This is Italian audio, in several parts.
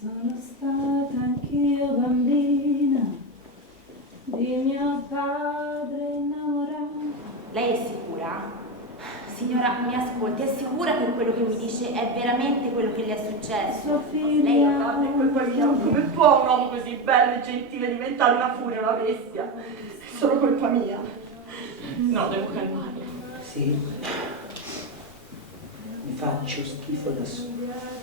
Sono stata anch'io bambina di mio padre innamorato. Lei è sicura? Signora, mi ascolti, è sicura che quello che mi dice è veramente quello che le è successo? Lei Guarda, è colpa mia, come può un uomo così bello e gentile diventare una furia, una bestia? È solo colpa mia. No, devo calmarmi. Sì, mi faccio schifo da sola.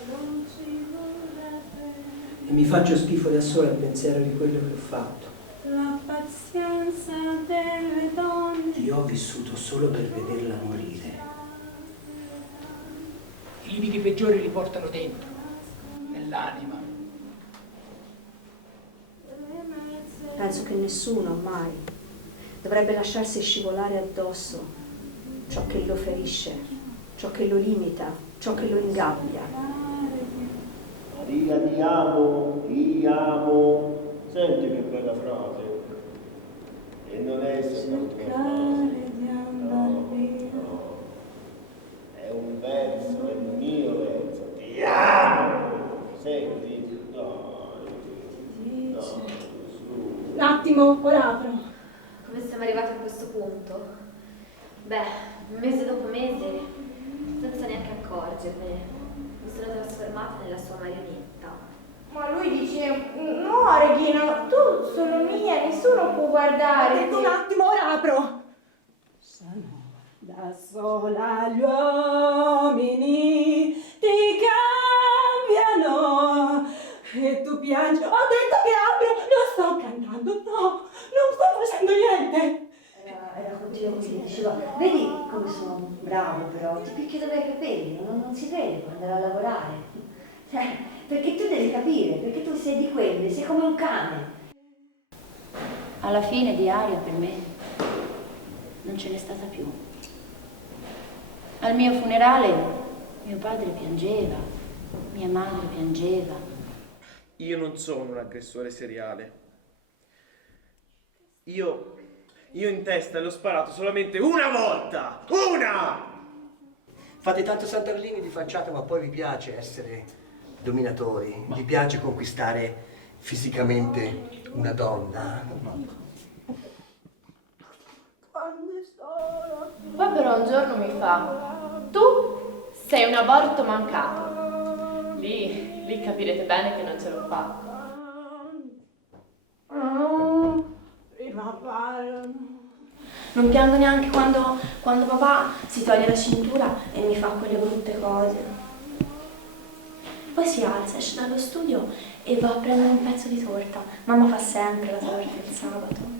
E mi faccio schifo da sola al pensiero di quello che ho fatto. La pazienza delle donne. Io ho vissuto solo per vederla morire. I limiti peggiori li portano dentro, nell'anima. Penso che nessuno mai dovrebbe lasciarsi scivolare addosso ciò che lo ferisce, ciò che lo limita, ciò che lo ingabbia. Maria, ti amo, ti amo. Senti che bella frase. E non è soltanto una frase. No. È un verso, è il mio verso. Ti amo. Senti? No. Su. Un attimo, ora apro. come siamo arrivati a questo punto? Beh, mese dopo mese, senza neanche accorgermene, mi sono trasformata nella sua marionetta. Ma lui dice, no Regina, tu sono mia, nessuno può guardare. Un attimo, ora apro. Sono da sola, gli uomini ti cambiano e tu piangi. Ho detto che apro, non sto cantando, no, non sto facendo niente. Era continua così, diceva, vedi come sono bravo però, ti picchio dai capelli, non si vede quando andare a lavorare. Cioè, perché tu devi capire, perché tu sei di quelle, sei come un cane. Alla fine di Aria per me non ce n'è stata più. Al mio funerale mio padre piangeva, mia madre piangeva. Io non sono un aggressore seriale. Io in testa l'ho sparato solamente una volta! Una! Fate tanto Santarlini di facciata, ma poi vi piace essere dominatori, vi piace conquistare fisicamente una donna. Poi però un giorno mi fa, tu sei un aborto mancato. Lì capirete bene che non ce l'ho fatta. Non piango neanche quando papà si toglie la cintura e mi fa quelle brutte cose. Poi si alza, esce dallo studio e va a prendere un pezzo di torta. Mamma fa sempre la torta il sabato.